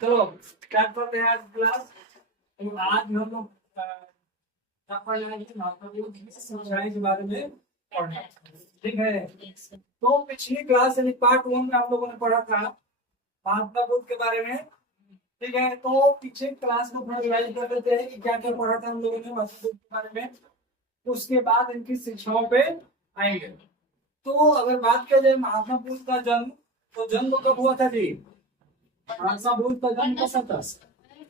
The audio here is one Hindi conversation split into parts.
तो स्टार्ट करते हैं आज क्लास। तो आज हम लोग क्या पढ़ रहे हैं? महात्मा बुद्ध की समझाने के बारे में पढ़ना है। ठीक है। तो पिछली क्लास यानी पार्ट 1 में आप लोगों ने पढ़ा था महात्मा बुद्ध के बारे में। ठीक है। तो पीछे क्लास को थोड़ा रिवाइज कर लेते हैं कि क्या क्या पढ़ा था हम लोगों ने महात्मा बुद्ध के बारे में। उसके बाद इनकी शिक्षाओं पे आएंगे। तो अगर बात किया जाए महात्मा बुद्ध का जन्म, तो जन्म कब हुआ था जी? महात्मा बुद्ध का जन्म कब था?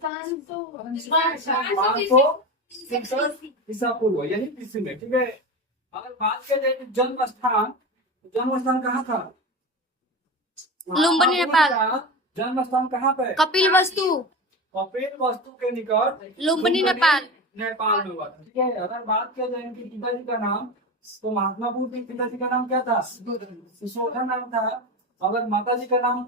567 ईसा पूर्व यानी BC में। ठीक है। अगर बात किया जाए जन्म स्थान, जन्म स्थान कहाँ था? लुम्बिनी, नेपाल। जन्म स्थान कहाँ पे? कपिल वस्तु, कपिल वस्तु के निकट लुम्बिनी, नेपाल। नेपाल में हुआ था। ठीक है। अगर बात किया जाए इनके पिताजी का नाम, तो महात्मा बुद्ध के पिताजी का नाम क्या था? सुशोधन नाम था। अगर माता जी का नाम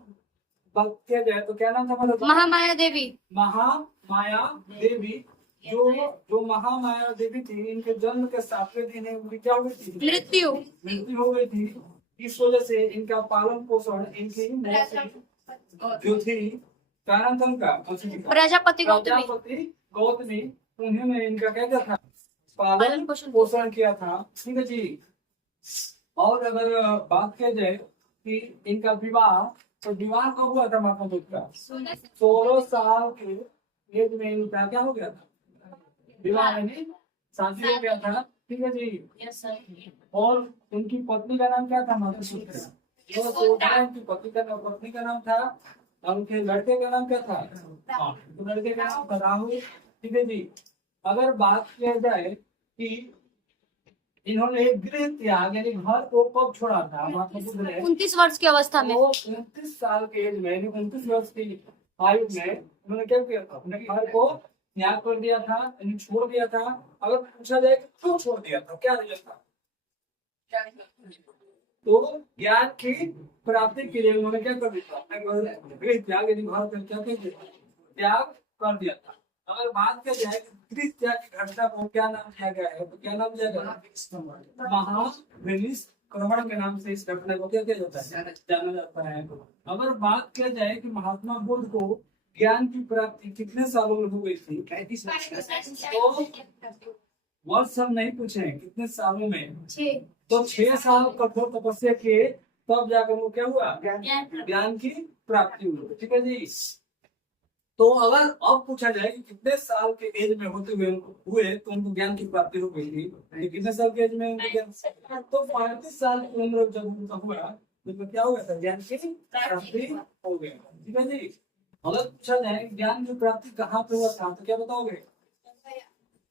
बात किया जाए तो क्या नाम था? महामाया देवी। महामाया देवी। जो महामाया देवी थी, इनके जन्म के 7वें दिन उनकी क्या हुई थी? मृत्यु हो गई थी। इस वजह से इनका पालन पोषण इनकी जो थी कारणतम का प्रजापति गौतमी, उन्होंने इनका क्या किया था? पालन पोषण किया था। ठीक है जी। और अगर बात किया जाए कि इनका विवाह, तो विवाह कब हुआ था महात्मा बुद्ध का? 16 साल के एज में इनका क्या हो गया था? विवाह यानी शादी हो गया था। ठीक है जी। और उनकी पत्नी का नाम क्या था? महात्मा बुद्ध का उनकी पत्नी का नाम था। और उनके लड़के का नाम क्या था? तो लड़के का नाम था राहुल। ठीक है जी। अगर बात किया जाए कि इन्होंने गृह त्याग यानी घर को कब छोड़ा था महात्मा बुद्ध ने? 29 वर्ष की अवस्था में। 29 साल के एज में, 29 वर्ष की आयु में उन्होंने क्या किया था? अपने घर को त्याग कर दिया था, छोड़ दिया था। अगर पूछा जाए कि क्यों छोड़ दिया था, क्या रीजन था? तो ज्ञान की प्राप्ति के लिए उन्होंने क्या कर दिया? गृह त्याग यानी घर का त्याग कर दिया था। अगर बात किया जाए गृह त्याग की घटना को क्या नाम दिया गया है, तो क्या नाम दिया गया? महापरिनिष्क्रमण के नाम से इस घटना को क्या किया जाता है? जाना जाता है। अगर बात किया जाए कि महात्मा बुद्ध को ज्ञान की प्राप्ति कितने सालों में हो गई थी? 35 तो वर्ष हम नहीं पूछे हैं, कितने सालों में? 6। तो 6 साल कठोर तपस्या किए, तब जाकर वो क्या हुआ? ज्ञान की प्राप्ति हुई। ठीक है जी। तो अगर अब पूछा जाए कि कितने साल के एज में होते हुए तो उनको ज्ञान की प्राप्ति हो गई थी, कितने साल के एज में उनको ज्ञान? तो 35 साल की उम्र जब उनका हुआ तो क्या हो गया था? ज्ञान की प्राप्ति हो गया। ठीक है जी। अगर पूछा जाए ज्ञान की प्राप्ति कहाँ पे हुआ था, तो क्या बताओगे?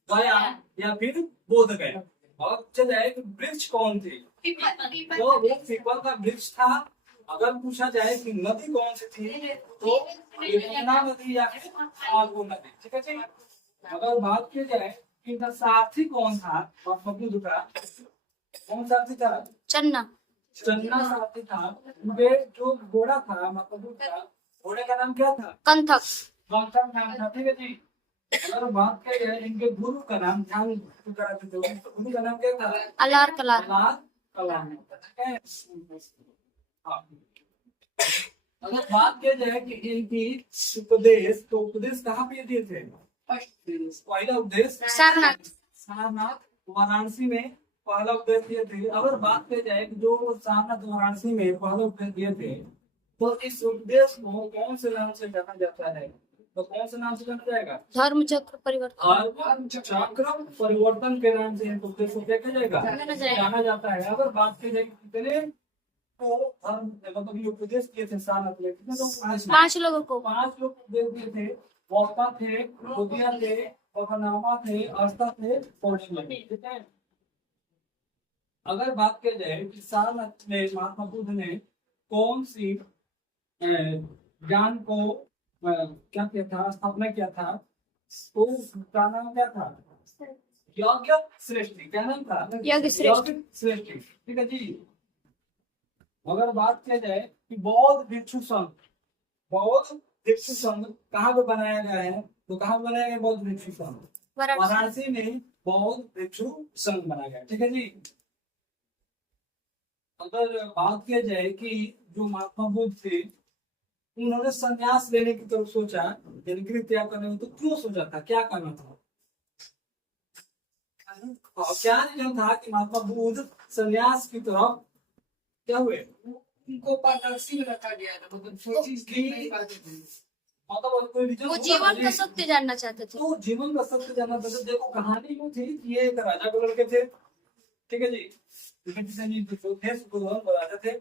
गया या फिर बोध गया। और पूछा जाए कि वृक्ष कौन थे, तो वो पीपल का वृक्ष था। अगर पूछा जाए कि नदी कौन सी थी, तो यमुना नदी या फिर फाल्गु नदी। ठीक है जी। अगर बात की जाए कि इनका सारथी कौन था महात्मा बुद्ध का, कौन सारथी था? चन्ना सारथी था। उनके जो घोड़ा था महात्मा बुद्ध का, घोड़े का नाम क्या था? कंथक नाम था। ठीक है जी। अगर बात किया जाए इनके गुरु का नाम, ध्यान कराते थे, गुरु का नाम क्या था? अलार कलार। अगर बात किया जाए कि इनकी उपदेश, तो उपदेश कहाँ पे दिए थे? पहला उपदेश सारनाथ वाराणसी में पहला उपदेश दिए थे। अगर बात किया जाए कि जो सारनाथ वाराणसी में पहला उपदेश दिए थे, तो इस उपदेश को कौन से नाम से जाना जाता है? तो कौन से नाम से जाना जाएगा? धर्म चक्र परिवर्तन के नाम से इनको उपदेश को क्या किया जाएगा? जाना जाता है। अगर बात की जाए कितने को धर्म मतलब ये उपदेश किए थे सारनाथ में, कितने लोग? 5 लोगों को। 5 लोग उपदेश दिए थे। वक्ता थे, बोधिया थे, बखनामा थे, आस्था थे, पौड़ी। ठीक है। अगर बात किया जाए कि सारनाथ में महात्मा बुद्ध ने कौन सी ज्ञान को क्या किया था, स्थापना किया था, तो उसका नाम क्या था? यज्ञ श्रेष्ठी। क्या नाम था? यज्ञ श्रेष्ठी। ठीक है जी। अगर बात किया जाए कि बौद्ध भिक्षु संघ कहाँ पे बनाया गया है, तो कहाँ बनाया गया बौद्ध भिक्षु संघ? वाराणसी में बौद्ध भिक्षु संघ बनाया गया। ठीक है जी। अगर बात किया जाए कि जो महात्मा बुद्ध थे उन्होंने संन्यास लेने की तरफ सोचा, यानी गृह त्याग करने की, तो क्यों सोचा था, क्या करना था? और क्या रीजन था कि महात्मा बुद्ध संन्यास की तरफ क्या हुए? उनको पारदर्शी में रखा गया था, मतलब सोची इसलिए नहीं पाते थे। मतलब कोई रीजन वो होगा जीवन ना? का सत्य जानना चाहते थे। तो जीवन का सत्य जानना था। तो देखो कहानी यूं थी कि ये एक राजा को लड़के थे, ठीक है जी, जो थे सुखोधन राजा थे।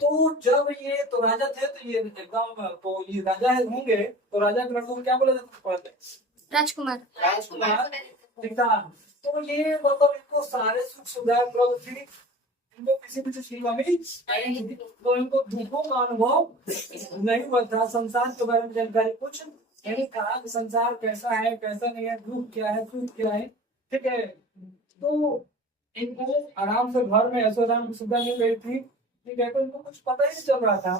तो जब ये तो राजा थे, तो ये एकदम, तो ये राजा है होंगे, तो राजा के लड़कों को क्या बोला जाता था? राजकुमार। राजकुमार, ठीक था। तो ये मतलब इनको सारे सुख सुविधा उपलब्ध थी, इनको किसी भी चीज की कमी नहीं थी। तो इनको दुखों का अनुभव नहीं हुआ था, संसार के बारे में जानकारी कुछ नहीं था कि संसार कैसा है कैसा नहीं है, दुख क्या है सुख क्या है, ठीक है। तो इनको आराम से घर में ऐसे आराम की सुविधा मिल रही थी, ठीक है, तो इनको कुछ पता ही नहीं चल रहा था।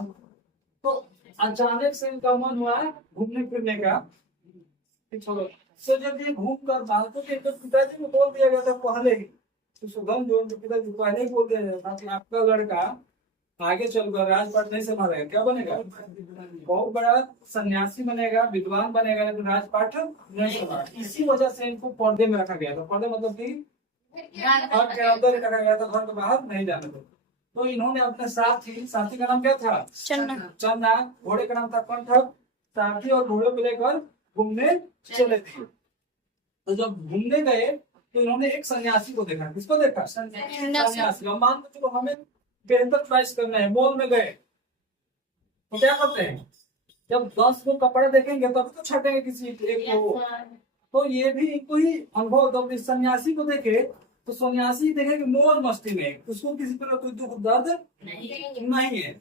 तो अचानक से इनका मन हुआ घूमने फिरने का, ठीक, छोड़ो। तो जब ये घूम कर बालकों के पिताजी को बोल दिया गया था पहले ही, तो सुगम जो उनके पिताजी पहले ही बोल दिया गया था कि आपका लड़का आगे चलकर राजपाट नहीं संभालेगा, क्या बनेगा? बहुत बड़ा सन्यासी बनेगा, विद्वान बनेगा, लेकिन राजपाट नहीं संभालेगा। इसी वजह से इनको पर्दे में रखा गया था। पर्दे मतलब कि घर के अंदर रखा गया था, घर के बाहर नहीं जाने दो। तो इन्होंने अपने साथी का नाम क्या था? चलना। चलना। घोड़े का नाम था कंठक। साथी और घोड़े को लेकर घूमने चले थे। तो जब घूमने गए तो इन्होंने एक सन्यासी को देखा। किसको देखा? सन्यासी। और मान लो हमें बेहतर चॉइस करना है, मॉल में गए तो क्या करते हैं? जब 10 को कपड़े देखेंगे तब तो छटेंगे किसी एक को। तो ये भी इनको ही अनुभव, जब इस सन्यासी को देखे तो सन्यासी देखे कि मौज मस्ती में, उसको किसी तरह कोई दुख दर्द नहीं है।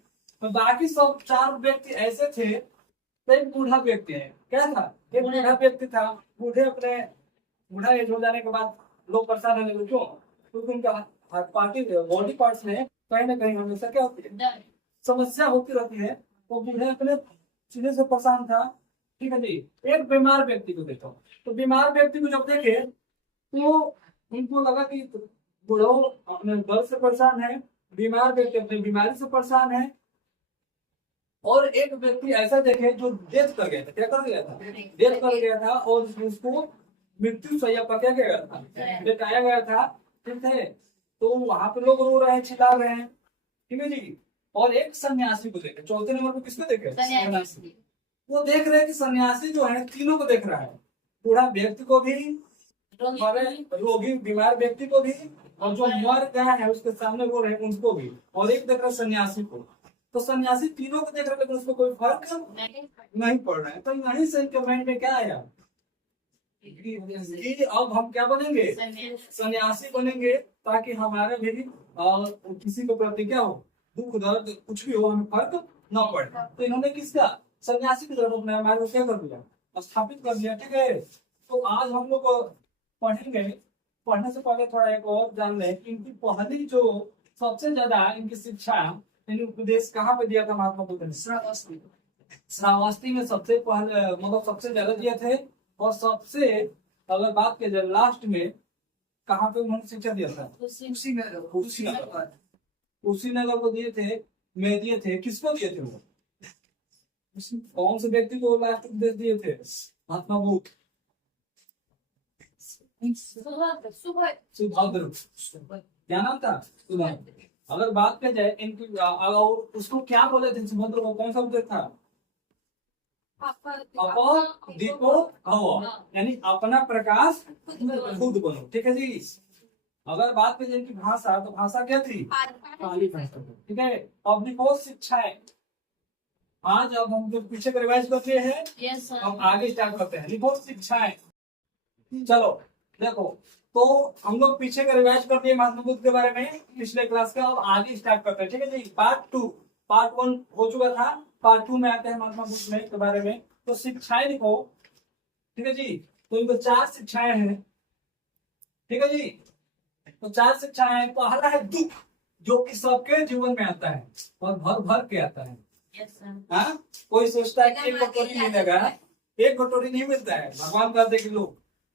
तो बाकी सब 4 व्यक्ति ऐसे थे। तो एक बूढ़ा व्यक्ति है, क्या था? एक बूढ़ा व्यक्ति था। बूढ़ा एज हो जाने के बाद लोग परेशान होने लगे। क्यों? क्योंकि उनका बॉडी पार्ट्स में कहीं ना कहीं हमेशा क्या होती है, समस्या होती रहती है। तो बूढ़े अपने चीजें से परेशान था, ठीक है जी। एक बीमार व्यक्ति को देखो, तो बीमार व्यक्ति को जब देखे तो उनको लगा कि बूढ़ो अपने दर्द से परेशान है, बीमार व्यक्ति अपनी बीमारी से परेशान है। और एक व्यक्ति ऐसा देखे जो डेथ कर गया था। क्या कर गया था? डेथ कर गया था, और उसको मृत्यु शैया पर क्या गया था? लेटाया गया था, ठीक है। तो वहां पे लोग रो रहे हैं, चिल्ला रहे हैं, ठीक है जी। और एक सन्यासी को देखे। चौथे नंबर पे किसको देखे? सन्यासी। वो देख रहे हैं कि सन्यासी जो है तीनों को देख रहा है, बूढ़ा व्यक्ति को भी, रोगी बीमार व्यक्ति को भी, और जो मर गया है उसके सामने वो रहे उनको भी, और एक देख रहा है सन्यासी को। तो सन्यासी तीनों को देख रहे, लेकिन उसको कोई फर्क नहीं पड़ रहा है। तो यहीं से इनके माइंड में क्या आया कि अब हम क्या बनेंगे? सन्यासी बनेंगे, ताकि हमारे भी किसी के प्रति क्या हो, दुख दर्द कुछ भी हो, हमें फर्क न पड़े। तो इन्होंने किसका? सन्यासी की तरफ अपने हमारे को क्या कर दिया? स्थापित कर दिया, ठीक है। तो आज हम लोग पढ़ेंगे। पढ़ने से पहले थोड़ा एक और जान लें, इनकी पहली जो सबसे ज्यादा इनकी शिक्षा, इन्हें उपदेश कहाँ पे दिया था महात्मा बुद्ध ने? श्रावस्ती में सबसे पहले, मतलब सबसे ज्यादा दिए थे। और सबसे अगर बात किया जाए लास्ट में कहाँ पे उन्होंने शिक्षा दिया था? कुशीनगर को दिए थे, में दिए थे। किसको दिए थे वो? कौन से व्यक्ति को लास्ट उपदेश दिए थे महात्मा बुद्ध? सुभद्र। क्या नाम था? सुभद्र। अगर बात किया जाए इनकी, और उसको क्या बोले थे सुभद्र को? कौन सा उपदेश था? दीपो भव, यानी अपना प्रकाश खुद बनो, ठीक है जी। अगर बात की जाए इनकी भाषा, तो भाषा क्या थी? पाली भाषा, ठीक है। अब देखो शिक्षाएं। आज अब हम जो पीछे का रिवाइज कर रहे हैं, अब आगे स्टार्ट करते हैं। लिखो शिक्षाएं। चलो देखो, तो हम लोग पीछे का रिवाइज कर दिए महात्मा बुद्ध के बारे में पिछले क्लास का। अब आगे स्टार्ट करते हैं, ठीक है जी। पार्ट 1 हो चुका था, पार्ट 2 में आते हैं महात्मा बुद्ध में के बारे में। तो शिक्षाएं लिखो, ठीक है जी। तो इनको 4 शिक्षाएं हैं, ठीक है जी। तो 4 शिक्षाएं हैं। पहला है दुख, जो कि सबके जीवन में आता है और भर भर के आता है। हाँ, कोई सोचता है कि एक कटोरी मिलेगा, एक कटोरी नहीं मिलता है। भगवान कहते कि लो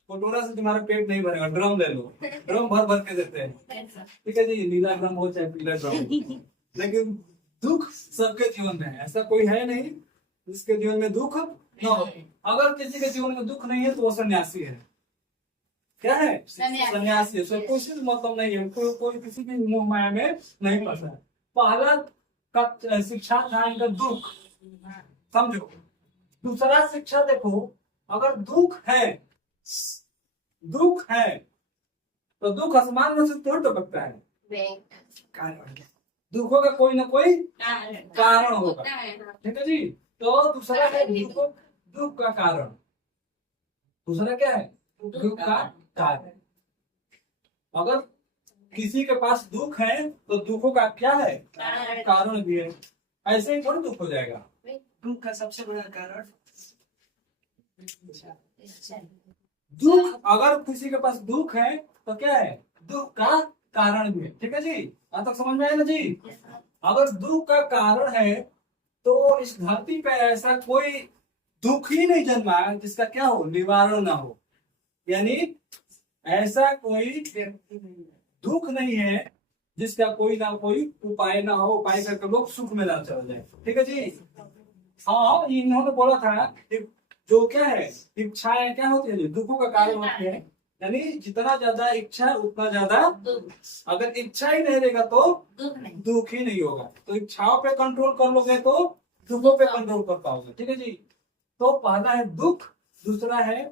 कटोरा से तुम्हारा पेट नहीं भरेगा, ड्रम ले लो, ड्रम भर भर के देते हैं, ठीक है जी। नीला ड्रम हो चाहे पीला ड्रम, लेकिन दुख सबके जीवन में है, ऐसा कोई है नहीं जिसके जीवन में दुख न हो। अगर किसी के जीवन में दुख नहीं है तो वो सन्यासी है। क्या है? सन्यासी है। उसका कोई मतलब नहीं है, कोई किसी भी मोह माया में नहीं फंसा है। पहला का शिक्षा था इनका दुख, समझो। दूसरा शिक्षा देखो, अगर दुख है तो दुख आसमान में से थोड़ी टपकता है, कारण दुखों का कोई ना कोई कारण होगा। ठीक है जी। तो दूसरा है दुख का कारण। दूसरा क्या है? दुख का कारण। अगर किसी के पास दुख है तो दुखों का क्या है? कारण भी है। ऐसे ही थोड़ी दुख हो जाएगा। दुख का सबसे बड़ा कारण दुख, अगर किसी के पास दुख है तो क्या है? दुख का कारण भी है। ठीक है जी, यहाँ तक समझ में आया ना जी? अगर दुख का कारण है तो इस धरती पे ऐसा कोई दुख ही नहीं जन्मा है जिसका क्या हो? निवारण ना हो। यानी ऐसा कोई दुख नहीं है जिसका कोई ना कोई उपाय ना हो, उपाय करके लोग सुख में ना चल जाए। ठीक है जी। हाँ, इन्होंने बोला था कि जो क्या है, इच्छाएं क्या होती है? दुखों का कारण होती है। यानी जितना ज्यादा इच्छा उतना ज्यादा, अगर इच्छा ही नहीं रहेगा तो दुख ही नहीं होगा। तो इच्छाओं पे कंट्रोल कर लोगे तो दुखों पे कंट्रोल कर पाओगे। ठीक है जी। तो पहला है दुख, दूसरा है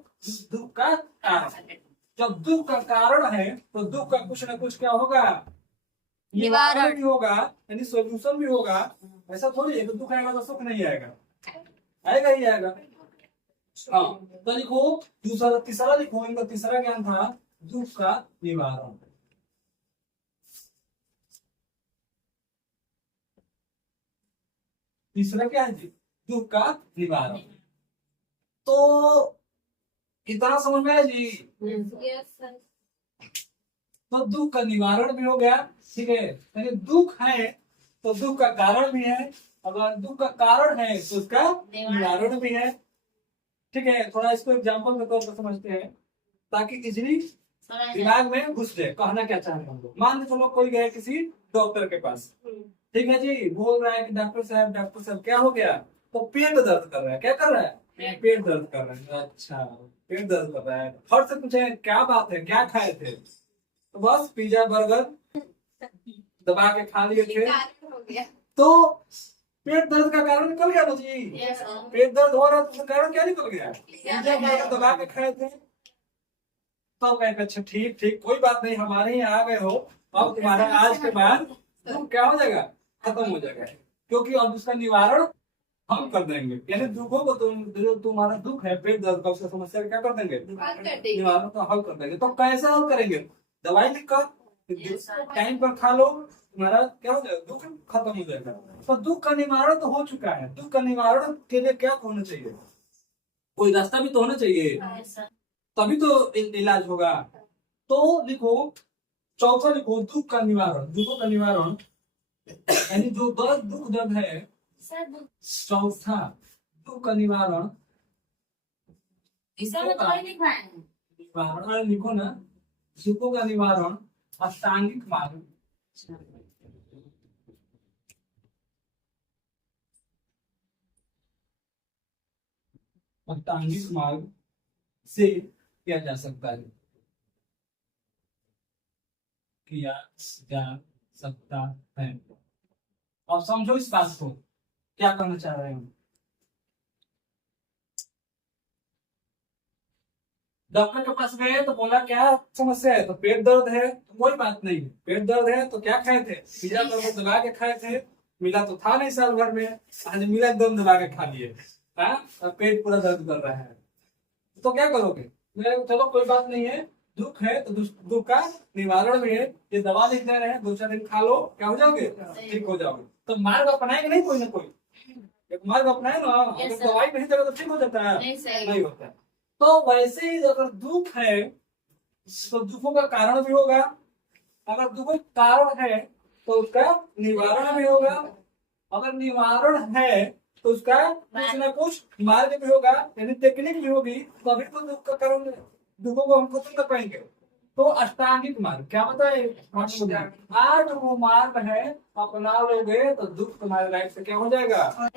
दुख का कारण। जब दुख का कारण है तो दुख का कुछ ना कुछ क्या होगा? निवारण भी होगा, यानी सोल्यूशन भी होगा। ऐसा थोड़ी है कि दुख आएगा तो सुख नहीं आएगा, आएगा ही आएगा। हाँ, तो लिखो दूसरा, तीसरा लिखो। इनका तीसरा ज्ञान था दुख का निवारण। तीसरा क्या है जी? दुख का निवारण। तो कितना समझ में आया जी? तो दुख का निवारण भी हो गया। ठीक है, यानी दुख है तो दुख का कारण भी है। अगर दुख का कारण है तो उसका निवारण भी है। ठीक है, थोड़ा इसको एग्जांपल के तौर पर समझते हैं ताकि इजीली दिमाग में घुस जाए कहना क्या चाह रहे हैं हम लोग। मान लो चलो कोई गए किसी डॉक्टर के पास, ठीक है जी, बोल रहा है कि डॉक्टर साहब क्या हो गया? तो पेट दर्द कर रहा है। क्या कर रहा है? पेट दर्द कर रहा है। अच्छा, पेट दर्द कर रहा है। फट से पूछे क्या बात है, क्या खाए थे? तो बस पिज्जा बर्गर दबा के खा लिए थे। तो पेट दर्द का कारण निकल गया ना जी। पेट दर्द हो रहा है तो उसका कारण क्या निकल गया? पिज्जा बर्गर दबा के खाए थे। तो मैं अच्छा ठीक कोई बात नहीं, हमारे यहाँ आ गए हो, अब तुम्हारा आज के बाद दुख क्या हो जाएगा? खत्म हो जाएगा। क्योंकि अब उसका निवारण हम कर देंगे। यानी दुखों को जो तुम्हारा दुख है पेट दर्द का, उसका समस्या क्या कर देंगे? निवारण का हल कर देंगे। तो कैसे हल करेंगे? दवाई लिखकर टाइम पर खा लो, तुम्हारा क्या हो जाएगा? दुख खत्म हो जाएगा। तो दुख का निवारण तो हो चुका है। दुख का निवारण के लिए क्या होना चाहिए? कोई रास्ता भी तो होना चाहिए, तभी तो इलाज होगा। तो लिखो चौथा, लिखो दुख का निवारण। दुखों का निवारण यानी जो दुख दर्द है, चौथा दुख का निवारण। निवारण लिखो ना, दुखों का निवारण अष्टांगिक मार्ग। अष्टांगिक मार्ग से किया जा सकता है, किया जा सकता है। अब समझो इस बात को, क्या करना चाह रहे हैं। डॉक्टर के पास गए तो बोला क्या समस्या है? तो पेट दर्द है। तो कोई बात नहीं, पेट दर्द है तो क्या खाए थे? पिज्जा बर्गर दबा के खाए थे। मिला तो था नहीं साल भर में, आज मिला एकदम दबा के खा लिए। हाँ, पेट पूरा दर्द कर रहा है। तो क्या करोगे? चलो कोई बात नहीं है, दुख है तो दुख का निवारण भी है। ये दवा लिख दे रहे हैं, 2-4 दिन खा लो, क्या हो जाओगे? ठीक हो जाओगे। तो मार्ग अपनाएंगे नहीं कोई ना कोई, एक मार्ग अपनाए ना। अगर दवाई नहीं देगा तो ठीक हो जाता है? नहीं होता है। तो वैसे ही अगर दुख है तो दुखों का कारण भी होगा। अगर दुखों का कारण है तो उसका निवारण भी होगा। अगर निवारण है तो उसका कुछ ना कुछ मार्ग भी होगा, यानी टेक्निक भी होगी। तभी तो दुख का कारण, दुखों को हम खत्म कर पाएंगे। तो अष्टांगिक मार्ग क्या बताए? 8 वो मार्ग है, अपना लोगे तो दुख तुम्हारे लाइफ से क्या हो जाएगा?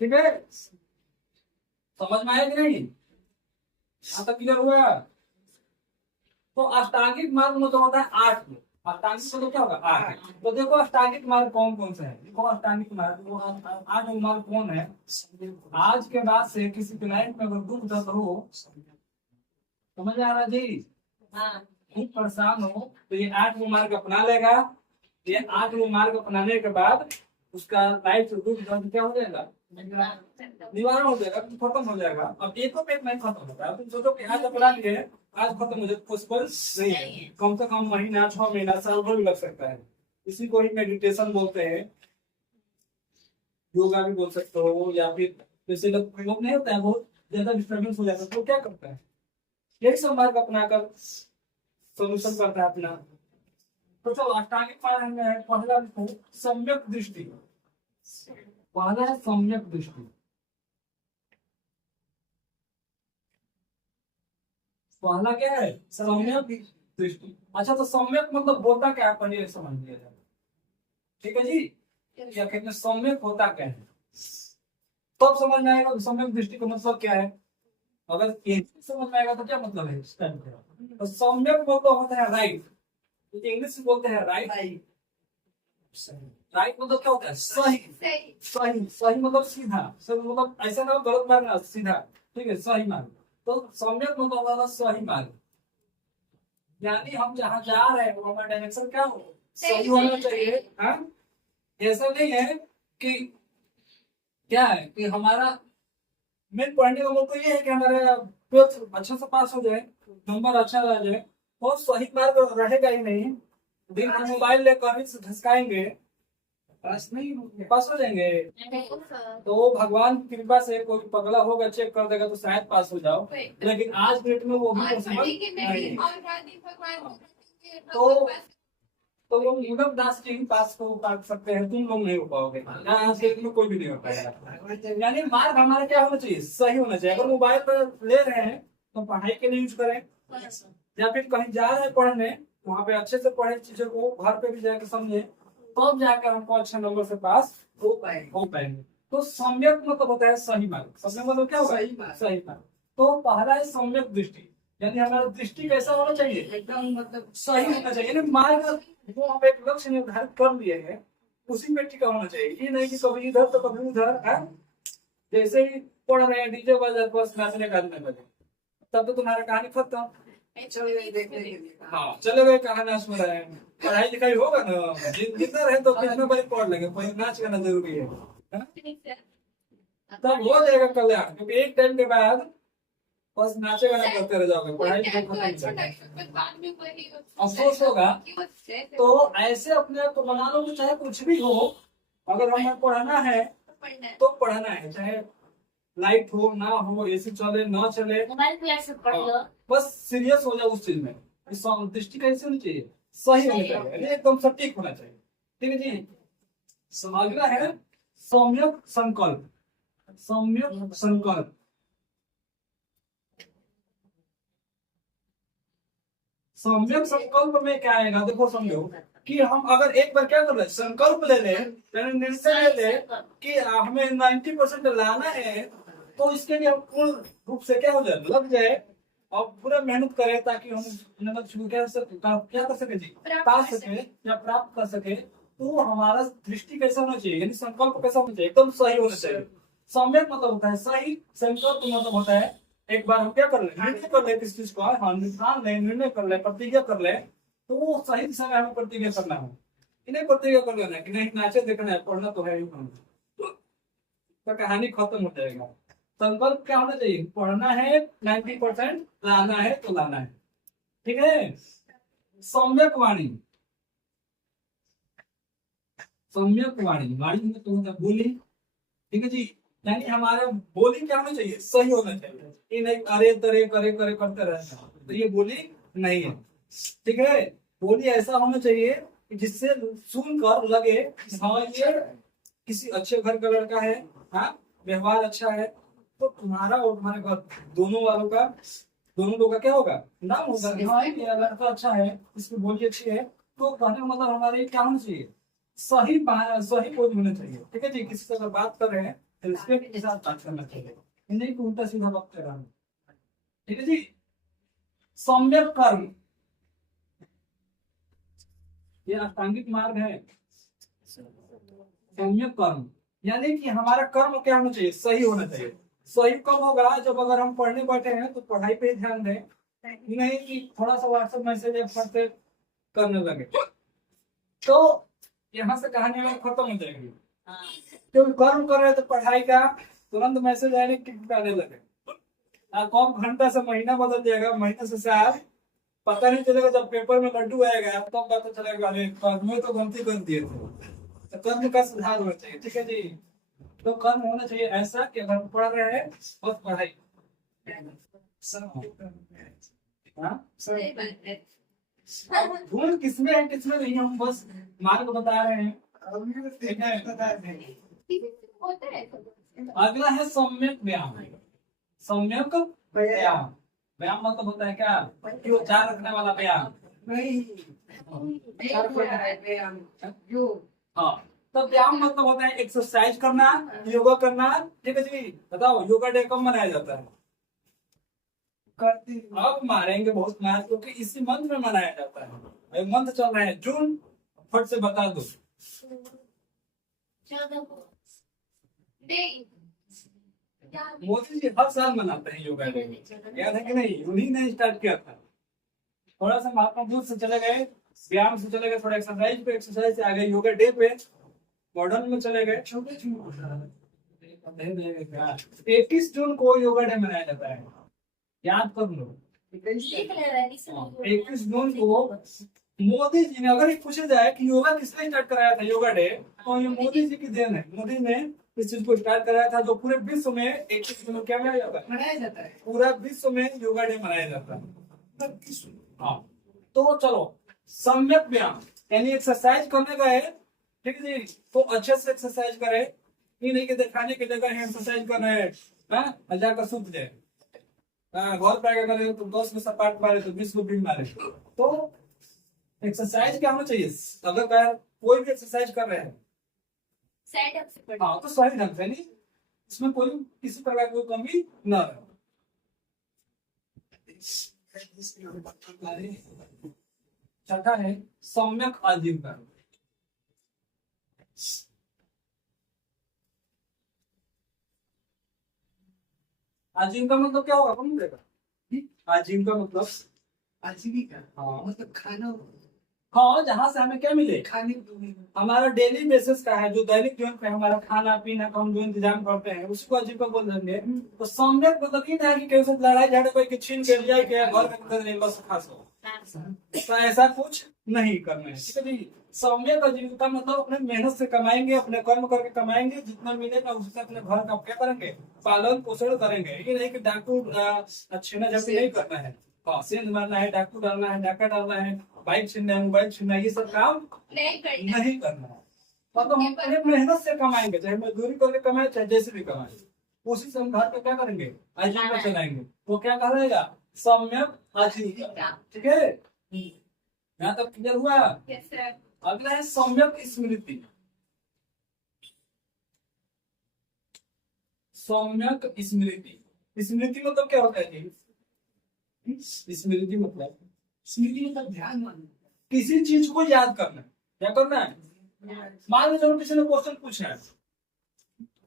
ठीक है, समझ में आया कि नहीं? यहाँ तक क्लियर हुआ? तो अष्टांगिक मार्ग में तो होता है 8। अष्टांगिक में तो क्या होगा? 8। तो देखो अष्टांगिक मार्ग कौन कौन से है? देखो अष्टांगिक मार्ग वो 8 मार्ग कौन है? आज के बाद से किसी क्लाइंट में अगर दुख दर्द हो, समझ आ रहा जी? खूब परेशान हो तो ये 8 मार्ग अपना लेगा। ये 8 मार्ग अपनाने के बाद उसका लाइफ से दुख दर्द क्या हो जाएगा? निवारण हो जाएगा, खत्म हो जाएगा। अब एक नहीं खत्म होता है। तुम सोचो कि आज अपना लिए आज खत्म हो जाए, पॉसिबल नहीं है। कम से कम महीना, 6 महीना, साल भर भी लग सकता है। इसी को ही मेडिटेशन बोलते हैं, योगा भी बोल सकते हो, या फिर जैसे लोग नहीं होता है बहुत ज्यादा डिस्टर्बेंस हो जाता है तो क्या करता है? यही सब मार्ग अपनाकर सोल्यूशन करता है अपना। तो चलो अष्टांगिक मार्ग में है पहला सम्यक दृष्टि। पहला है सम्यक दृष्टि। पहला क्या है? सम्यक दृष्टि। अच्छा, तो सम्यक मतलब होता क्या है पहले समझ लिया जाए। ठीक है जी, या कहते हैं सम्यक होता क्या है तब समझ में आएगा सम्यक दृष्टि का मतलब क्या है। अगर ये समझ में आएगा तो क्या मतलब है? तो सम्यक मतलब होता है राइट, इंग्लिश में बोलते हैं राइट। राइट मतलब क्या होता है? सही। सही सही मतलब सीधा, सही मतलब ऐसा ना गलत मार्ग ना, सीधा। ठीक है, सही मार्ग। तो सम्यक मतलब होगा सही मार्ग, यानी हम जहाँ जा रहे हैं वो हमारा डायरेक्शन क्या हो? सही होना चाहिए। हाँ, ऐसा नहीं है कि क्या है कि हमारा मेन पढ़ने का मतलब तो ये है कि हमारा 12th अच्छे से पास हो जाए, नंबर अच्छा आ जाए। तो सही मार्ग रहेगा ही नहीं। दिन हम मोबाइल लेकर ही धसकाएंगे, पास नहीं होंगे, पास हो जाएंगे। तो भगवान की कृपा से कोई पगला होगा, चेक कर देगा तो शायद पास हो जाओ, लेकिन आज डेट में वो भी पॉसिबल नहीं। तो लोग मुनक दास जी ही पास को काट सकते हैं, तुम लोग नहीं हो पाओगे। यहाँ से में कोई भी नहीं हो पाएगा। यानी मार्ग हमारा क्या होना चाहिए? सही होना चाहिए। अगर मोबाइल पर ले रहे हैं तो पढ़ाई के लिए यूज करें, या फिर कहीं जा रहे हैं पढ़ने, वहाँ पे अच्छे से पढ़े चीजों को, घर पे भी जाकर समझे, तब जाकर हमको अच्छे नंबर से पास हो पाएंगे। तो सम्यक मतलब होता है सही मार्ग। सम्यक मतलब क्या होगा? सही मार्ग। तो पहला है सम्यक दृष्टि, यानी हमारा दृष्टि कैसा होना चाहिए? एकदम मतलब सही होना चाहिए। यानी मार्ग वो हम एक लक्ष्य निर्धारित कर लिए हैं, उसी में टिका होना चाहिए। ये नहीं कि कभी इधर तो कभी उधर है। जैसे ही पढ़ रहे हैं डीजे बजा बस नाचने गाने लगे, तब तो तुम्हारा कहानी खत्म। हाँ, चले गए कहा नाच में रहे। पढ़ाई लिखाई होगा ना, जितना रहे तो कितना बारी पढ़ लेंगे, कोई नाच करना जरूरी है। तब हो जाएगा कल्याण, क्योंकि एक टाइम के बाद बस नाचे गाना करते रह जाओगे, पढ़ाई लिखाई खत्म हो जाएगा, अफसोस होगा। तो ऐसे अपने आप को बना लो कि चाहे कुछ भी हो, अगर हमें पढ़ना है तो पढ़ना है, चाहे लाइट हो ना हो, एसी चले ना चले, बस सीरियस हो जाओ उस चीज में। दृष्टि कैसे होनी चाहिए? सही होनी चाहिए, एकदम सटीक होना चाहिए। ठीक है जी। अगला है सम्यक संकल्प। सम्यक संकल्प, सम्यक संकल्प में क्या आएगा? देखो समझो कि हम अगर एक बार क्या कर ले, संकल्प ले ले, निर्णय ले ले कि हमें 90% लाना है, तो इसके लिए हम पूर्ण रूप से क्या हो जाए, लग जाए और पूरा मेहनत करें, ताकि हम नमक छू क्या कर सके जी, पा सके या प्राप्त कर सके। तो हमारा दृष्टि कैसा होना चाहिए, यानी संकल्प कैसा होना चाहिए? एकदम सही होना चाहिए। सम्यक मतलब होता है सही, संकल्प मतलब होता है एक बार हम क्या कर ले, निर्णय कर ले किस चीज को, हाँ ठान ले, निर्णय कर ले, प्रतिज्ञा कर ले, तो वो सही दिशा में हमें प्रतिज्ञा करना है। इन्हें प्रतिज्ञा कर लेना है कि नहीं नाचे देखना है, पढ़ना तो है ही, तो कहानी खत्म हो जाएगा। संकल्प क्या होना चाहिए? पढ़ना है, 90% लाना है तो लाना है। ठीक है। सम्यक वाणी, सम्यक वाणी, वाणी में तो होता है बोली। ठीक है जी, यानी हमारा बोली क्या होना चाहिए? सही होना चाहिए। ये नहीं अरे तरे करे करे करते रहना, तो ये बोली नहीं है। ठीक है, बोली ऐसा होना चाहिए कि जिससे सुनकर लगे हाँ ये किसी अच्छे घर का लड़का है, हाँ व्यवहार अच्छा है, तो तुम्हारा और तुम्हारे घर दोनों वालों का दोनों लोग का क्या होगा, नाम होगा कि हाँ ये लड़का अच्छा है, इसकी बोली अच्छी है। तो कहने का मतलब हमारे क्या होना चाहिए, सही बोली होना चाहिए। ठीक है जी, किसी से अगर बात कर रहे हैं तो रिस्पेक्ट के साथ बात करना चाहिए, ये नहीं कि उल्टा सीधा बात कर रहा हूँ। ठीक है जी। सम्यक कर्म, ये अष्टांगिक मार्ग है। सम्यक कर्म यानी कि हमारा कर्म क्या होना चाहिए, सही होना चाहिए। सही कब होगा, जब अगर हम पढ़ने बैठे हैं तो पढ़ाई पे ही ध्यान दें, नहीं कि थोड़ा सा व्हाट्सएप मैसेज पढ़ते करने लगे, तो यहाँ से कहानी में खत्म हो जाएगी। क्योंकि कर्म कर रहे हैं तो पढ़ाई का तुरंत मैसेज आने आने लगे, कब घंटा से महीना बदल जाएगा, महीने से साल पता नहीं चलेगा। जब पेपर में लड्डू आएगा तब पता चलेगा अरे कर्म में तो गलती कर दिए थे। तो कर्म का सुधार होना चाहिए। ठीक है जी। तो कर्म होना चाहिए ऐसा कि अगर हम पढ़ रहे हैं बस पढ़ाई। हाँ? भूल किसमें है किसमें नहीं, हम बस मार्ग बता रहे हैं। अगला है सम्यक व्यायाम। सम्यक व्यायाम, व्यायाम मतलब होता है क्या, कि वो चार रखने वाला व्यायाम। हाँ, तो व्यायाम मतलब होता है एक्सरसाइज करना, योगा करना। ठीक है जी। बताओ योगा डे कब मनाया जाता है, अब मारेंगे बहुत मार, क्योंकि इसी मंथ में मनाया जाता है। मंथ चल रहे हैं जून, फट से बता दो। मोदी जी हर साल मनाते हैं योगा डे, याद है कि नहीं, उन्हीं ने स्टार्ट किया था। थोड़ा सा महात्मा बुद्ध से चले गए, व्यायाम से चले गए, थोड़ा एक्सरसाइज पे, एक्सरसाइज से आ गए योगा डे पे, मॉडर्न में चले गए। 21 जून को योगा डे मनाया जाता है, याद कर लो। 21 जून को मोदी जी ने, अगर पूछा जाए कि योगा किसने स्टार्ट कराया था योगा डे, तो ये मोदी जी की देन है। मोदी ने इस चीज को स्टार्ट कराया था, जो पूरे विश्व में 21 जून क्या मनाया जाता है, पूरा विश्व में योगा डे मनाया जाता है। हाँ, तो चलो सम्यक व्यायाम यानी एक्सरसाइज करने गए, ठीक है जी, तो अच्छे से एक्सरसाइज करे, ये नहीं कि दिखाने की जगह एक्सरसाइज कर रहे हैं, जाकर सूत जाए। घर पे आगे करे तो 10 में सपाट मारे तो 20 में मारे। तो एक्सरसाइज क्या होना चाहिए, अगर कोई भी एक्सरसाइज कर रहे हैं हाँ तो सही ढंग से, नहीं इसमें कोई किसी प्रकार की कमी न रहे। छठा है सम्यक आजीविका। आजीविका मतलब क्या होगा, कौन देगा आजीविका मतलब, आजीविका हाँ मतलब खाना, हाँ जहाँ से हमें क्या मिले, खाने हमारा डेली बेसिस का है, जो दैनिक जीवन पे हमारा खाना पीना का हम जो इंतजाम करते हैं उसको आजीविका बोल देंगे। तो सम्यक मतलब ये है कि कैसे लड़ाई झगड़े कोई की छीन के लिया गया घर में कर नहीं, बस खास हो, तो ऐसा कुछ नहीं करना है। ठीक है जी। सम्यक आजीविका मतलब अपने मेहनत से कमाएंगे, अपने कर्म करके कमाएंगे, जितना मिलेगा उससे अपने घर का क्या करेंगे, पालन पोषण करेंगे। ये नहीं कि डाकू छीना झपटी नहीं करना है, सेंध मारना है, डाकू डालना है, डाका डालना है, बाइक छीनना है, मोबाइल छीनना है, ये सब काम नहीं करना है। मतलब हम अपने मेहनत से कमाएंगे, चाहे मजदूरी करके कमाए चाहे जैसे भी कमाए, उसी से हम घर पे क्या करेंगे, आजीविका चलाएंगे। वो क्या कहलाएगा, सम्यक आजीविका। ठीक है, यहाँ तक क्लियर हुआ। अगला है सम्यक स्मृति। सम्यक स्मृति, स्मृति मतलब क्या होता है जी, स्मृति मतलब ध्यान मानना, किसी चीज को याद करना। क्या करना है, मान लो चलो किसी ने क्वेश्चन पूछा है,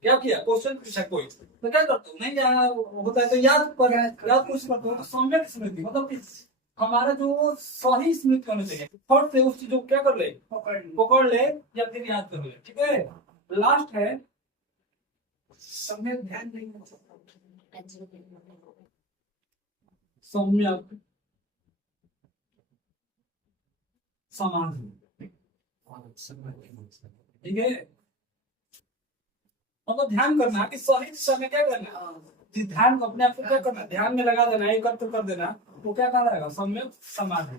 क्या किया, क्वेश्चन पूछा कोई, तो क्या करते हो, नहीं याद होता है तो याद कुछ करते हो। तो सम्यक स्मृति मतलब कि हमारा जो सही स्मृति होना चाहिए, फट से उस चीज को क्या कर ले, पकड़ ले या फिर याद कर ले। ठीक है। लास्ट है सम्यक ध्यान नहीं, सम्यक समाधि। ठीक है, मतलब ध्यान करना कि सही समय क्या करना, ध्यान को अपने आप को क्या करना, ध्यान में लगा देना, एकत्र कर देना, वो क्या कहलाएगा, सम्यक समाधि।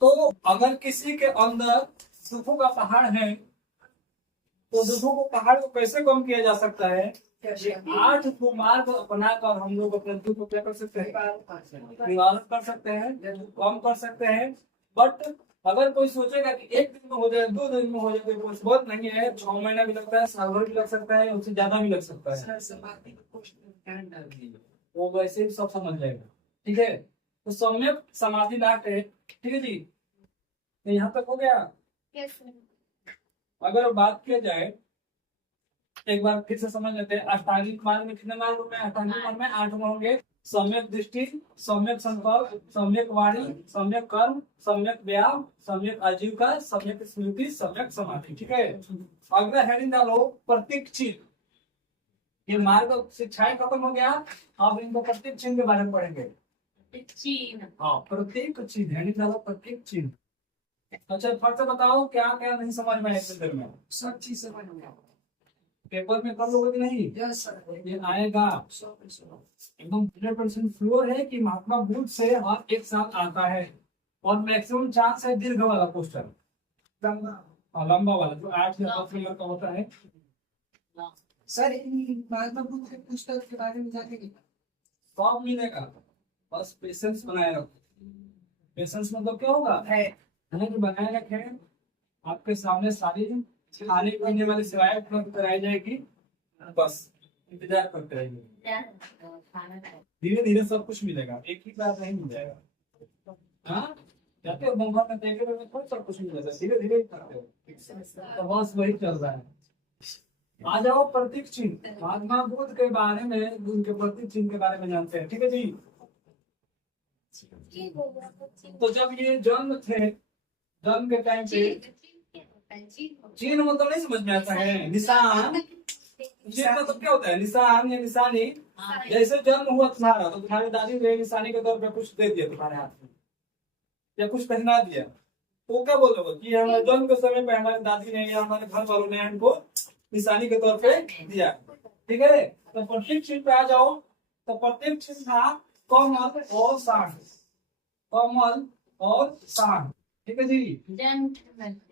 तो अगर किसी के अंदर दुखों का पहाड़ है, तो दुखों को पहाड़ को कैसे कम किया जा सकता है, ये 8 को मार्ग अपना कर हम लोग अपने दुख को क्या कर सकते हैं, निवारण कर सकते हैं, कम कर सकते हैं। बट अगर कोई सोचेगा कि एक दिन में हो जाए, 2 दिन में हो जाए, तो कोई बहुत नहीं है। 6 महीना भी लगता है, साल भर भी लग सकता है, उससे ज्यादा भी लग सकता है। सर समाधि को क्वेश्चन ध्यान डाल दीजिए। वो वैसे भी सब समझ जाएगा। ठीक है, तो सम्यक समाधि लास्ट है। ठीक है जी, तो यहाँ तक हो गया। यस अगर बात किया जाए, एक बार फिर से समझ लेते हैं। अष्टांगिक मार्ग में कितने मार्ग होंगे? अष्टांगिक मार्ग में 8 होंगे। सम्यक दृष्टि, सम्यक संकल्प, सम्यक वाणी, सम्यक कर्म, सम्यक व्यायाम, सम्यक आजीविका, सम्यक स्मृति, सम्यक समाधि। ठीक है, अगला हेडिंग डालो प्रत्येक चीज। ये मार्ग शिक्षाएं खत्म हो गया, अब इनको प्रत्येक चिन्ह के बारे में पढ़ेंगे। हाँ, प्रत्येक चीज हेडिंग डालो प्रत्येक चिन्ह। अच्छा, फट से बताओ क्या क्या नहीं समझ में आया इस अंदर में? सब चीज समझ में आया। पेपर में कर लोगे कि नहीं? यस सर, ये आएगा 100%। एकदम 100% श्योर है कि महात्मा बुद्ध से हर एक साल आता है। और मैक्सिमम चांस है दीर्घ वाला क्वेश्चन, लंबा वाला जो 8 या 10 नंबर का होता है। सर इन महात्मा बुद्ध के पुस्तक के बारे में जानेंगे। सब मिलेगा, बस पेशेंस बनाए रखो। पेशेंस मतलब क्या होगा? है जो बनाए रखे, आपके सामने सारी खाने पीने वाली सेवाएं उपलब्ध कराई जाएगी, बस इंतजार करते रहिए। धीरे धीरे सब कुछ मिलेगा, एक ही बार नहीं मिल जाएगा। हाँ, जाते हो बंगाल में देखे हुए थोड़ा सब कुछ मिल जाता है, धीरे धीरे करते हो। तो बस वही चल रहा है। आ जाओ प्रतीक चिन्ह। महात्मा बुद्ध के बारे में, उनके प्रतीक चिन्ह के बारे में जानते हैं। ठीक है जी, तो जब ये जन्म थे, जन्म के टाइम पे चिन्ह मतलब नहीं समझ में आता है? निशान, चिन्ह मतलब क्या होता है? निशान या निशानी। जैसे जन्म हुआ तुम्हारा, तो तुम्हारी दादी ने निशानी के तौर पे कुछ दे दिया तुम्हारे हाथ में, या कुछ पहना दिया, तो क्या बोलोगे कि हमारे जन्म के समय पे हमारी दादी ने या हमारे घर वालों ने हमको निशानी के तौर पे दिया। ठीक है, तो प्रत्येक चिन्ह पे आ जाओ। तो प्रत्येक चिन्ह था कमल और सांड, कमल और सांड। ठीक है जी,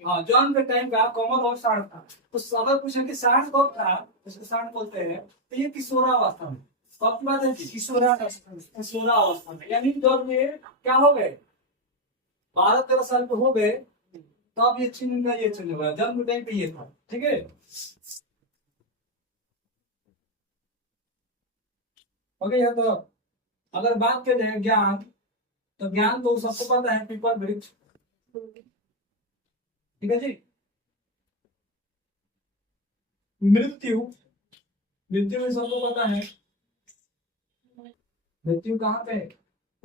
हाँ, जन्म के टाइम का कमल और सांड था। तो अगर पूछे कि सांड कब था, जिसको सांड बोलते हैं, तो ये किशोरावस्था में। कब की बात है? किशोरावस्था में, यानी जब ये क्या हो गए, 12-13 साल के हो गए, तब ये चिन्ह का ये चिन्ह हुआ। जन्म के टाइम पे ये था। ठीक है, ओके। तो अगर बात करें जाए ज्ञान, तो ज्ञान तो सबको पता है, पीपल वृक्ष। ठीक है जी, मृत्यु, मृत्यु में सबको पता है। मृत्यु कहाँ पे?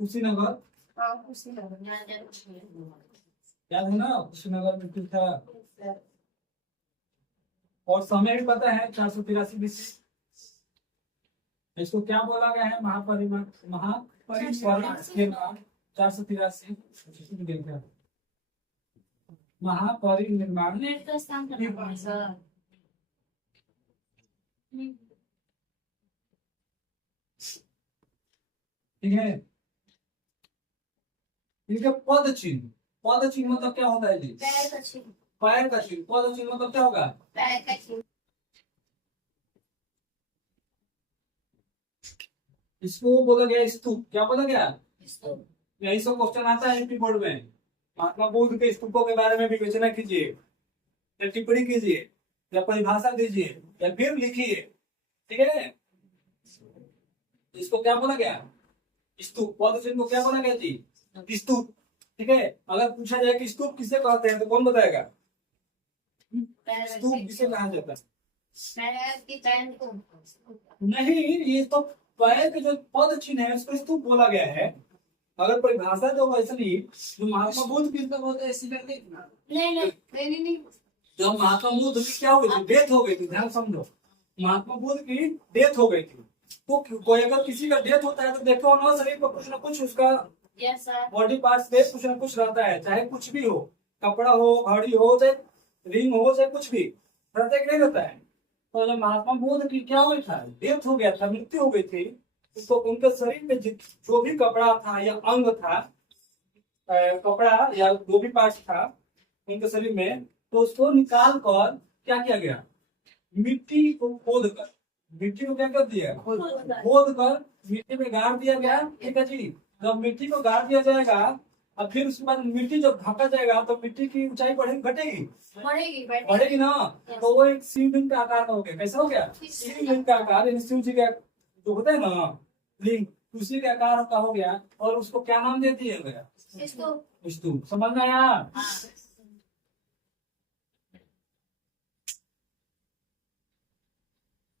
कुशीनगर, याद है ना? कुशीनगर मृत्यु था। और समय भी पता है, 483 BC। इसको क्या बोला गया है? महापरिनिर्वाण 483। महापरिनिर्वाण। ठीक है, इनके पद चिन्ह, पद चिन्ह मतलब क्या होता है जी? पैर का चिन्ह। पद चिन्ह मतलब क्या होगा? इसको बोला गया स्तूप। क्या बोला गया? यही सब क्वेश्चन आता है एमपी बोर्ड में। महात्मा बुद्ध के स्तूपों के बारे में विवेचना कीजिए, या टिप्पणी कीजिए, या परिभाषा दीजिए, या फिर लिखिए। ठीक है, इसको क्या बोला गया? स्तूप। पद चिन्ह को क्या बोला गया जी? स्तूप। ठीक है, अगर पूछा जाए कि स्तूप किसे कहते हैं, तो कौन बताएगा? स्तूप किसे कहा जाता है? नहीं, ये तो पैर के जो पद चिन्ह है उसको स्तूप बोला गया है। अगर परिभाषा जो वैसे नहीं, जो महात्मा बुद्ध की तो बोलते नहीं, जब महात्मा बुद्ध की क्या हो गई थी? डेथ हो गई थी। ध्यान समझो, महात्मा बुद्ध की डेथ हो गई थी। तो कोई अगर किसी का डेथ होता है, तो देखो ना, शरीर पर कुछ ना कुछ उसका बॉडी पार्ट पे कुछ ना कुछ रहता है, चाहे कुछ भी हो, कपड़ा हो, घड़ी हो, चाहे रिंग हो, चाहे कुछ भी रहता है कि नहीं रहता है। तो जब महात्मा बुद्ध की क्या हुई था? डेथ हो गया था, मृत्यु हो गई थी, तो उनके शरीर में जो भी कपड़ा था या अंग था, कपड़ा या जो भी पार्ट था उनके शरीर में, तो उसको निकाल कर क्या किया गया? मिट्टी को खोद कर मिट्टी को क्या कर दिया, खोद कर मिट्टी में गाड़ दिया गया। ठीक है जी। जब मिट्टी को गाड़ दिया जाएगा और फिर उसके बाद मिट्टी जब ढका जाएगा तो मिट्टी की ऊंचाई बढ़ेगी घटेगी, बढ़ेगी बढ़ेगी ना। तो वो एक शिवलिंग का आकार का हो गया। कैसा हो गया, शिवलिंग का आकार, यानी शिव जी का जो होता है ना लिंग, उसी के आकार का हो गया। और उसको क्या नाम दे दिया गया, इसको स्तूप। समझ में आया।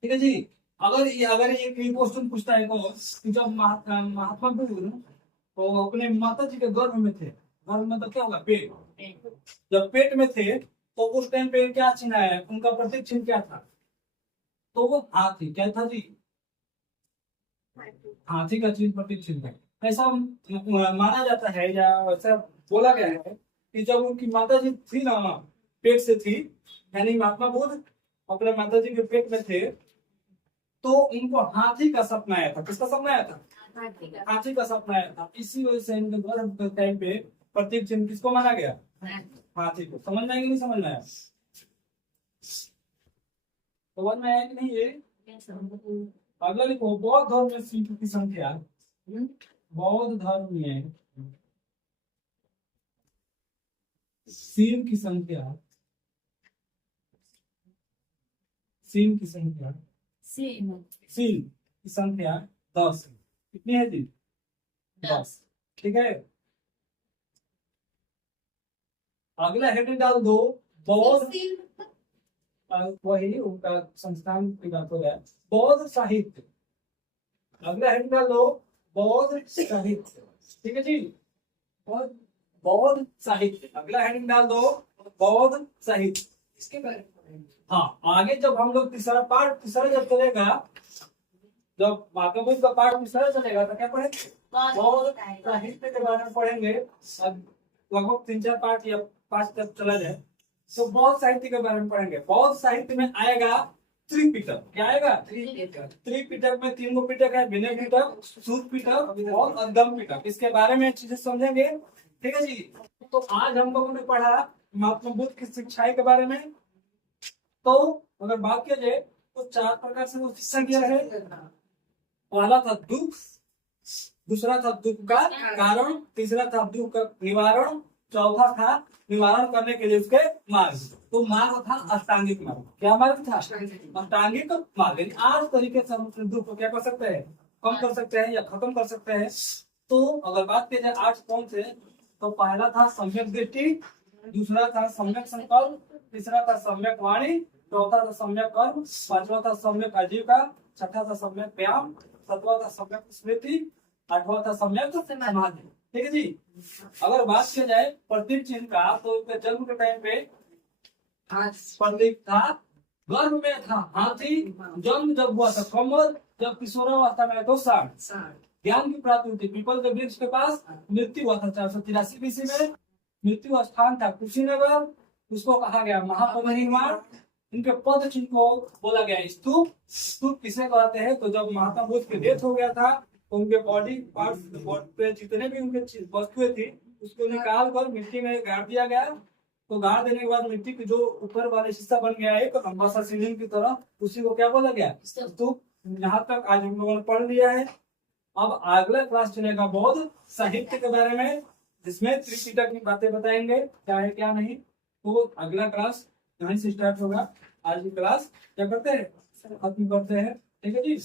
ठीक है जी। अगर ये क्वेश्चन पूछता है तो कि जब महात्मा बुद्ध तो अपने माता जी के गर्भ में थे, गर्भ में तो क्या होगा, पेट, जब पेट में थे तो उस टाइम पे क्या चिन्ह है, उनका प्रतीक चिन्ह क्या था, तो वो हाथी। क्या था जी, हाथी का चिन्ह प्रतीक चिन्ह है। ऐसा माना जाता है या ऐसा बोला गया है कि जब उनकी माता जी थी ना, पेट से थी, यानी महात्मा बुद्ध अपने माता जी के पेट में थे, तो उनको हाथी का सपना आया था। किसका सपना आया था, हाथी का सपना आया था। इसी वजह से इनके गर्भ के टाइम पे प्रतीक चिन्ह किसको माना गया, हाथी को। समझ में आया कि नहीं समझ में आया, समझ में आया कि नहीं ये। अगला लिखो, बौद्ध धर्म में शिव की संख्या, बौद्ध धर्म में शिव की संख्या, शिव की संख्या, शिव की संख्या 10। कितनी है जी, 10। ठीक है। अगला हेडिंग डाल दो, बौद्ध, वही उनका संस्थान की बात हो रहा है, बौद्ध साहित्य। अगला हेडिंग डाल दो, बौद्ध साहित्य। ठीक है जी, बौद्ध साहित्य। अगला हेडिंग डाल दो, बौद्ध साहित्य। इसके बारे में हाँ, आगे जब हम लोग तीसरा जब चलेगा, जब महात्मा बुद्ध का पाठ तीसरा चलेगा तो क्या पढ़ेंगे, बौद्ध साहित्य के बारे में पढ़ेंगे। अब लगभग 3-4 पाठ या 5 तक चला जाए तो बौद्ध साहित्य के बारे में पढ़ेंगे। बौद्ध साहित्य में आएगा त्रिपिटक। क्या आएगा, त्रिपिटक में 3 गो पिटक है, विनय पिटक, सूत पिटक और अदम पिटक। इसके बारे में चीजें समझेंगे। ठीक है जी। तो आज हम लोगों ने पढ़ा महात्मा बुद्ध की शिक्षाएं के बारे में। तो अगर बात किया जाए तो 4 प्रकार से वो शिक्षा दिया है। पहला था दुख, दूसरा था दुख का कारण, तीसरा था दुख का निवारण, चौथा था निवारण करने के लिए उसके मार्ग। तो मार्ग था अष्टांगिक मार्ग। क्या मार्ग था, अष्टांगिक मार्ग। 8 तरीके से हम दुख को क्या कर सकते हैं, कम कर सकते हैं या खत्म कर सकते हैं। तो अगर बात की जाए 8 कौन से, तो पहला था सम्यक दृष्टि, दूसरा था सम्यक संकल्प, तीसरा था सम्यक वाणी, चौथा था सम्यक कर्म, पांचवा था सम्यक आजीविका, छठा था सम्यक व्यायाम, सातवां था सम्यक स्मृति, आठवां था सम्यक समाधि। ठीक है जी। अगर बात किया जाए प्रतीक चिन्ह का, तो इनके जन्म के टाइम पे प्रतीक था, गर्भ में था हाथी, जन्म जब हुआ था कमल, जब किशोरावस्था में तो सांड। ज्ञान की प्राप्ति हुई थी पीपल के वृक्ष के पास, मृत्यु हुआ था 483 BC में, मृत्यु स्थान था कुशीनगर, उसको कहा गया महापरिनिर्वाण। इनके पद चिन्ह को बोला गया स्तूप। स्तूप किसे कहते हैं, तो जब महात्मा बुद्ध की डेथ हो गया था तो उनके बॉडी पार्ट्स पे जितने भी उनके वस्तुएं थी उसको निकाल कर मिट्टी में गाड़ दिया गया। तो गाड़ देने के बाद मिट्टी की जो ऊपर वाला हिस्सा बन गया एक लंबा सा शिवलिंग की तरह, उसी को क्या बोला गया, स्तूप। यहाँ तक आज हम लोगों ने पढ़ लिया है। अब अगला क्लास चलेगा बौद्ध साहित्य के बारे में, जिसमें त्रिपिटक की बातें बताएंगे क्या है क्या नहीं। तो अगला क्लास यहीं से स्टार्ट होगा। आज की क्लास क्या करते हैं, खत्म करते हैं। ठीक है जी।